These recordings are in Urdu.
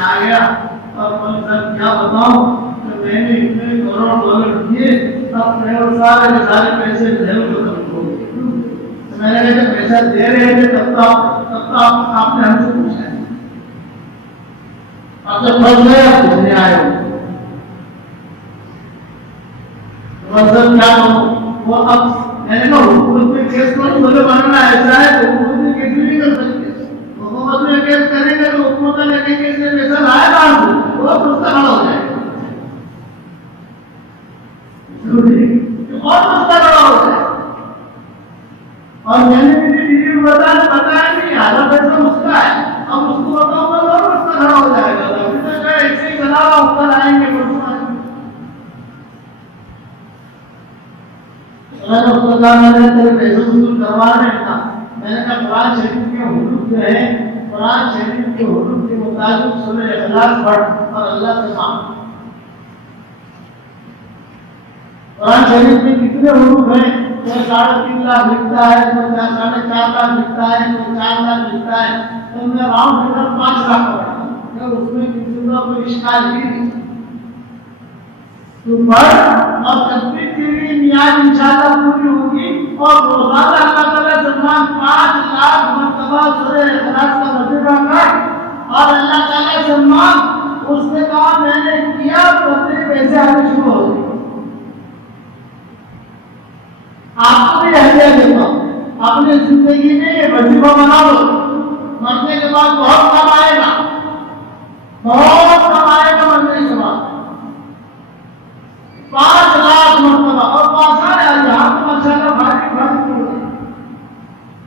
آ گیا اور میں سر کیا بتاؤں کہ میں نے اتنے کروڑ ڈالر دیے اب میں سارے پیسے جیل کو ختم ہو گئے. میں نے کہا پیسہ دے رہے تھے تب تو آپ نے ہم سے پوچھا ہے. آپ جب پھنس گئے آپ پوچھنے آئے ہو مطلب کیا وہ اب میں نے کہا حکومت میں کیس کو بولے بننا ایسا ہے تو حکومت میں کیس نہیں کر سکتے. حکومت میں کیس کریں گے تو حکومت نے لگے کہ اس نے پیسہ لایا کہاں سے وہ مسئلہ کھڑا ہو جائے گا اور مسئلہ کھڑا ہو جائے گا. اور میں نے بھی ڈیٹیل بتایا نہیں آدھا پیسہ اس کا ہے اب اس کو بتاؤں گا اور مسئلہ کھڑا ہو جائے گا. ابھی تک ایسے ہی چلا رہا اوپر آئیں گے پرسوں آئیں گے. میں نے اس کو کہا میں نے تیرے پیسے وصول کروا رہے تھا. میں نے کہا قرآن شریف کے حروف جو ہے قرآن شریف کے حروف کے مطابق سورہ اخلاص پڑھ اور اللہ سے مانگ. قرآن شریف میں کتنے حروف ہیں؟ کوئی 3.5 لاکھ لکھتا ہے, کوئی 4.5 لاکھ لکھتا ہے, کوئی 4 لاکھ لکھتا ہے. تو میں راؤنڈ فگر 5 لاکھ پڑھا اس میں کسی کا کوئی اشکال ہی نہیں. تو پڑھ اور تصدیق تیری نیاز انشاءاللہ پوری ہوگی اور روزانہ اللہ تعالیٰ سلمان 5 لاکھ مرتبہ سورہ اخلاص کا وظیفہ کر اور اللہ تعالیٰ سلمان اس نے کہا میں نے کیا تو اپنے پیسے آنے شروع ہو گئے. آپ کو بھی ہدیہ دیتا ہوں اپنی زندگی میں یہ وظیفہ بنا لو. مرنے کے بعد بہت کم آئے گا, بہت کم آئے گا مرنے کے بعد 5 لاکھ مرتبہ. اور پاسا ہے یہاں تو ماشاءاللہ بھاری بھاری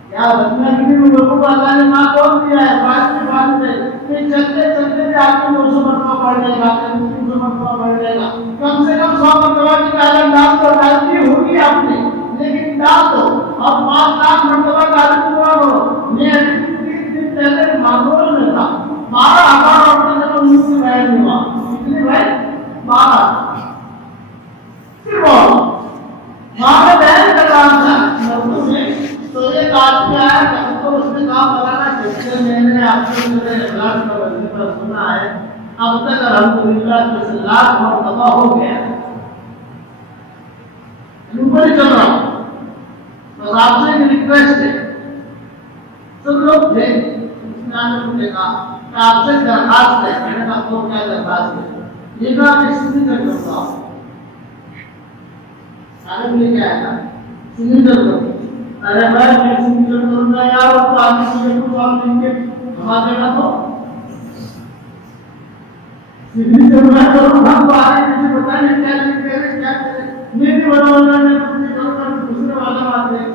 کیا رکھنا کسی بھی لوگوں کو اللہ نے ماں کون دیا ہے بات میں پھر چلتے چلتے بھی آپ کو 200 مرتبہ بڑھ جائے گا, 300 مرتبہ بڑھ جائے گا. کم سے کم 100 مرتبہ کی تعلیم ڈال تو ڈالتی ہوگی آپ نے لیکن ڈال دو. اب 5 لاکھ مرتبہ تعلیم پورا کرو. میں 30 دن پہلے مانگول میں تھا 12,000 عورتوں نے تو مجھ سے بیان ہوا. کتنے بھائی 12 صرف وہاں پہ بیان کر رہا تھا مردوں میں. تو ایک آدمی آیا تو اس نے کہا مولانا جیسے میں نے آپ کو سورہ اخلاص کا وظیفہ سنا ہے اب تک الحمدللہ 10 لاکھ مرتبہ ہو گیا. اوپر ہی چل رہا ہوں. بس آپ سے ایک ریکویسٹ ہے سب لوگ تھے اس نے آنے مجھے کہا کہ آپ سے درخواست ہے. میں نے کہا تو کیا درخواست ہے؟ یہ کہا میں سگنیچر کرتا ہوں. آگے مجھے کیا ہے نا سگنیچر کروں. ارے بھائی میں سگنیچر کروں گا یار تو آگے مجھے کچھ آپ لیں گے گھما دے گا تو سگنیچر میں کروں گا تو آگے مجھے بتا نہیں کیا لیں گے کیا کریں. میں بھی بڑا ہونا ہے دوسرے والا بات ہے.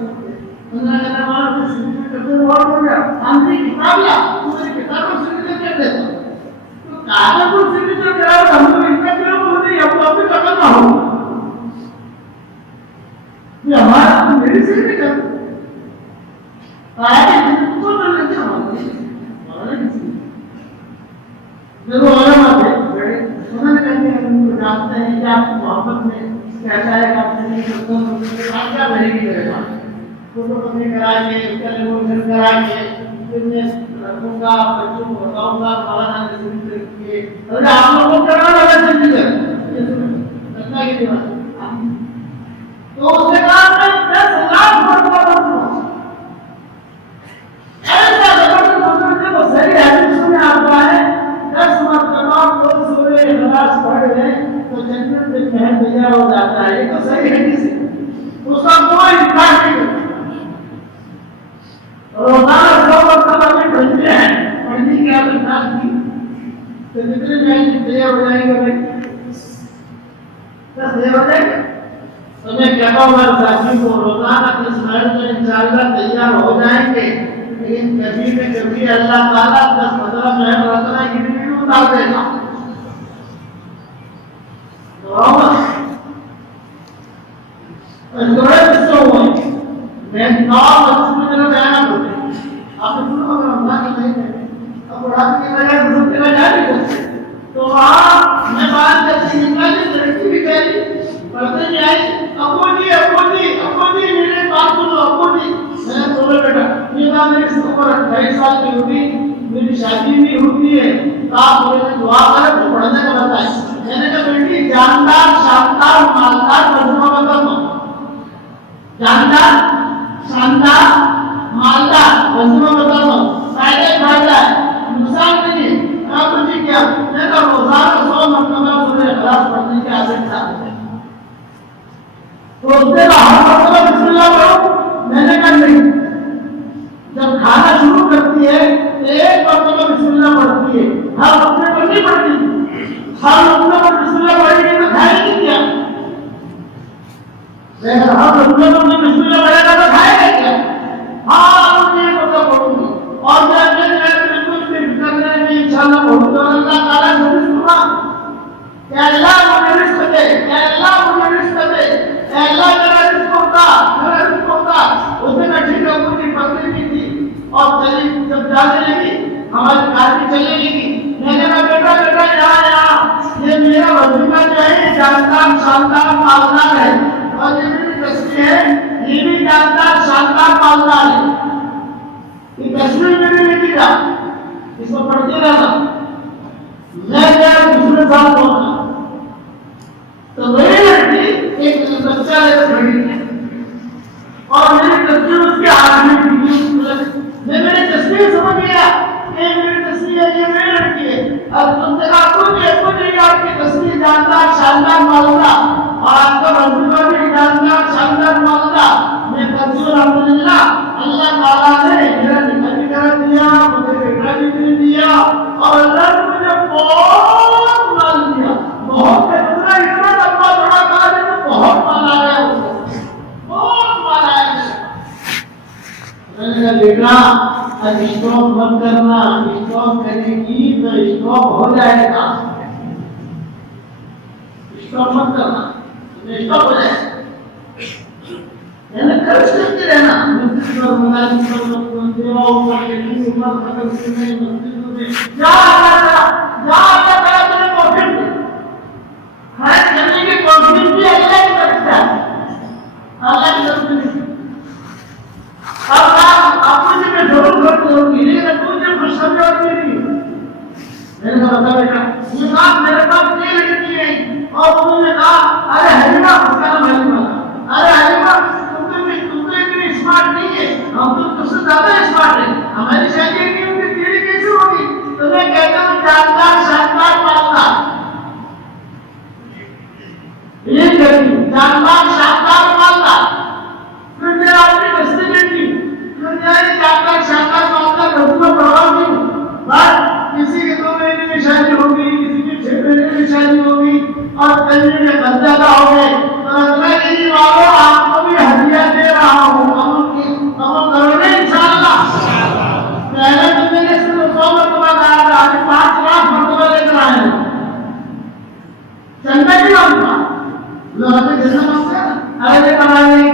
اللہ نے ہمارا کچھ سگنیچر کرتے ہوئے اور ہو گیا. ہم نے کتاب لا دوسری کتاب کو سگنیچر کر دیتا تو کاغذ کو سگنیچر کرا تو ہم نے اتنا کیا بول رہی اب تو اپنے قدر نہ ہو یہ ہمارا میری سگنیچر آئے جن کو تو لیتے میرے علماء تھے بڑے سنن کرتے ہیں ان کو جانتے ہیں کہ آپ کی محبت میں کیسا ہے کہ آپ نے آپ کیا بنے گی میرے پاس فوٹو کپی کرا کے کیلکولیشن کرا کے پھر میں رکھوں گا بچوں کو بتاؤں گا مولانا نے سگنیچر کیے. ارے آپ لوگوں کو کرنا لگا سگنیچر کرنا کی بات. تو اس نے کہا میں 10 لاکھ مرتبہ کروں گا. ایسا زبردست سوچنے کو صحیح حدیث میں آتا ہے 10 مرتبہ کوئی سورہ اخلاص پڑھ لے تو جنت میں محل تیار ہو جاتا ہے. یہ تو صحیح حدیث ہے اس کا کوئی انکار نہیں کرتا. روزانہ 100 مرتبہ میں پڑھتے ہیں پڑھنے کی آپ نے بات کی تو جتنے محل تیار ہو جائیں گے بھائی 10 تیار ہو جائیں گے. تو میں کہتا ہوں ہر ساتھی کو روزانہ 10 محل تو انشاءاللہ تیار ہو جائیں گے. لیکن کبھی میں کبھی اللہ تعالیٰ 10-15 محل رکھنا کی بھی اتار دے گا. میں نام میں میرا بیان ہوتے آپ نے سنا ہوگا اللہ کی نہیں ہے اب بڑھانے کے بغیر بزرگ کے جا نہیں کرتے. تو وہاں میں بات کرتی نکالی لڑکی بھی کہہ رہی پڑھتے نہیں آئی ابو جی میرے بات سنو ابو جی. میں بولے بیٹا یہ بات میری عمر 28 سال کی ہوگی. میری شادی بھی ہوتی ہے تو آپ مجھے دعا کریں تو پڑھنے کا بتائیں. میں نے کہا بیٹی جاندار شاندار مالدار ترجمہ بتا دو. جاندار شاندار مالدار ترجمہ بتا دو. فائدہ فائدہ ہے نقصان نہیں ہے. آپ مجھے کیا میں نے روزانہ 100 مرتبہ سورہ اخلاص پڑھنے کی عادت ڈال دیں. تو اس نے کہا ہر مرتبہ بسم اللہ پڑھو. میں نے کہا نہیں, جب کھانا شروع کرتی ہے ایک مرتبہ بسم اللہ پڑھتی ہے. ہر اپنے پر نہیں پڑھتی, ہر اپنے پر بسم اللہ پڑھے گی تو کھائے گی کیا؟ لیکن ہر اپنے پر بسم اللہ پڑھے گا تو کھائے گا کیا؟ ہاں مجھے یہ مرتبہ پڑھوں گی اور میں اپنے بالکل بھی کرنے میں انشاءاللہ پڑھوں گا. اللہ تعالیٰ سے رزق دوں کہ اللہ مجھے رزق دے, کہ اللہ مجھے رزق دے, کہ اللہ میرا رزق ہوتا, میرا رزق ہوتا. اس نے کہا ٹھیک ہے, مجھے پتلی کی تھی اور چلی جب جانے لگی ہماری کار بھی چلنے لگی. میں نے کہا بیٹا بیٹا یہاں یہ میرا وظیفہ جو ہے جاندار شاندار مالدار ہے اور یہ میری تصویر ہے یہ بھی جاندار شاندار مالدار ہے. یہ تصویر میں بھی نہیں دکھا, اس کو پڑھتے رہنا. میں گیا دوسرے سال پہنچا تو میری لڑکی ایک بچہ لے کر کھڑی ہے اور میری تصویر اس کے ہاتھ میں تھی. میں میری تصویر سمجھ گیا کہ میری تصویر ہے, یہ میری لڑکی ہے. اب تم نے کہا کچھ نہیں آپ کی تصویر جاندار شاندار مالدار اور آپ کا وظیفہ بھی جاندار شاندار مالدار. میں تصویر الحمدللہ اللہ تعالیٰ نے میرا نکاح بھی کرا دیا, مجھے بیٹا بھی دے دیا اور اللہ نے مجھے بہت مال دیا. بہت اتنا لمبا بڑا کہا ہے تو بہت مال آیا ہے, بہت مال آیا ہے. میں نے کہا بیٹا اب اسٹاپ مت کرنا, اسٹاپ کرنے کی تو اسٹاپ ہو جائے گا. اسٹاپ مت کرنا, اسٹاپ ہو جائے گا. یعنی خرچ کرتے رہنا. مسجد پر مدارس پر دیواؤں پر مسجدوں میں جہاں اللہ تعالیٰ تمہیں توفیق دے. خرچ کرنے کی توفیق بھی اللہ کی طرف سے ہے, اللہ کی طرف سے نہیں. اب آپ مجھے میں ضرور خرچ کروں گی لیکن مجھے خوشخبری اور میری میں نے کہا بتا بیٹا یہ بات میرے پاس نہیں لگتی ہے. اور انہوں نے کہا ارے حلیمہ, اس کا نام حلیمہ تھا. ارے حلیمہ تم تو اتنی اسمارٹ نہیں ہے, ہم تو تم سے زیادہ اسمارٹ ہیں. ہماری شادی نہیں ہوگی تیری کیسے ہوگی؟ تو میں کہتا ہوں جاندار شاندار مالدار. یہ کہتی جاندار شاندار مالدار. پھر میرا اپنی تصویر دیکھی پھر میری جاندار شاندار مالدار رسول پڑھاؤ کی بات. کسی کی 2 مہینے میں شادی ہوگی, کسی کی 6 مہینے میں شادی ہوگی اور کئی میں گھر زیادہ ہو گئے. تو اللہ کی والوں آپ کو بھی ہدیہ دے رہا ہوں, عمل کرو گے انشاءاللہ. پہلے تو میں نے صرف 100 مرتبہ کہا تھا, آج 5 لاکھ مرتبہ لے کر آئے ہیں. چندہ کی بات تھا لوگ جیسا مانگتے ہیں ارے یہ بنائیں گے